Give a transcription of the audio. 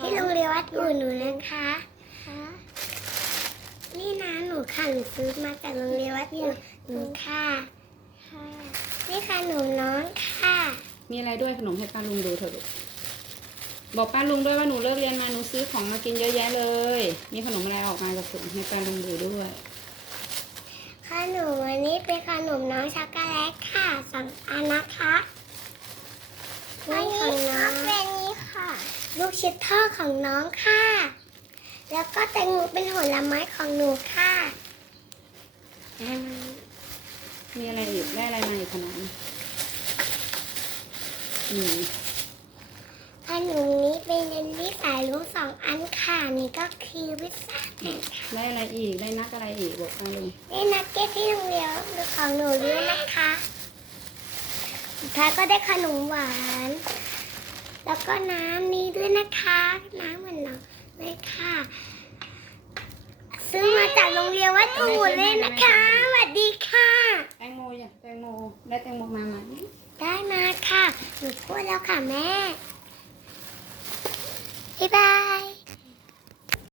อุ่นหนูนะคะนี่นะหนูค่ะหนูซื้อมาจากโรงเรียนวัดอุ่นหนูค่ะนี่ค่ะหนูน้องค่ะ มีอะไรด้วยขนมให้ป้าลุงดูเถอะลูกบอกป้าลุงด้วยว่าหนูเลิกเรียนมาหนูซื้อของมากินเยอะแยะเลย มีขนมอะไรออกมาจากถุงให้ป้าลุงดูด้วยขนมอันนี้เป็นขนมน้องช็อกโกแลตค่ะสองอันนะคะนี่ของน้องเป็นนี้ค่ะ ลูกชิดท่อของน้องค่ะ แล้วก็แตงโมเป็นผลไม้ของหนูค่ะอืมมีอะไรอีกได้อะไรมาอีกขนมอืมขนมนี้เป็นเยลลี่สายลุงสองอันค่ะ นี่ก็คือพิซซ่าแผ่นค่ะได้อะไรอีกได้นักอะไรอีกบอกป้าลุงนี่นักเก็ตที่โรงเรียนของหนูด้วยนะคะสุดท้ายก็ได้ขนมหวาน แล้วก็น้ำนี้ ด้วยนะคะน้ำเหมือนน้องเลยค่ะ ซื้อมาจากโรงเรียนวัดอู่เลยนะคะสวัสดีค่ะ แตงโมจ้ะแตงโมได้แตงโมมาไหมได้มาค่ะหนูพูดแล้วค่ะแม่บ๊ายบาย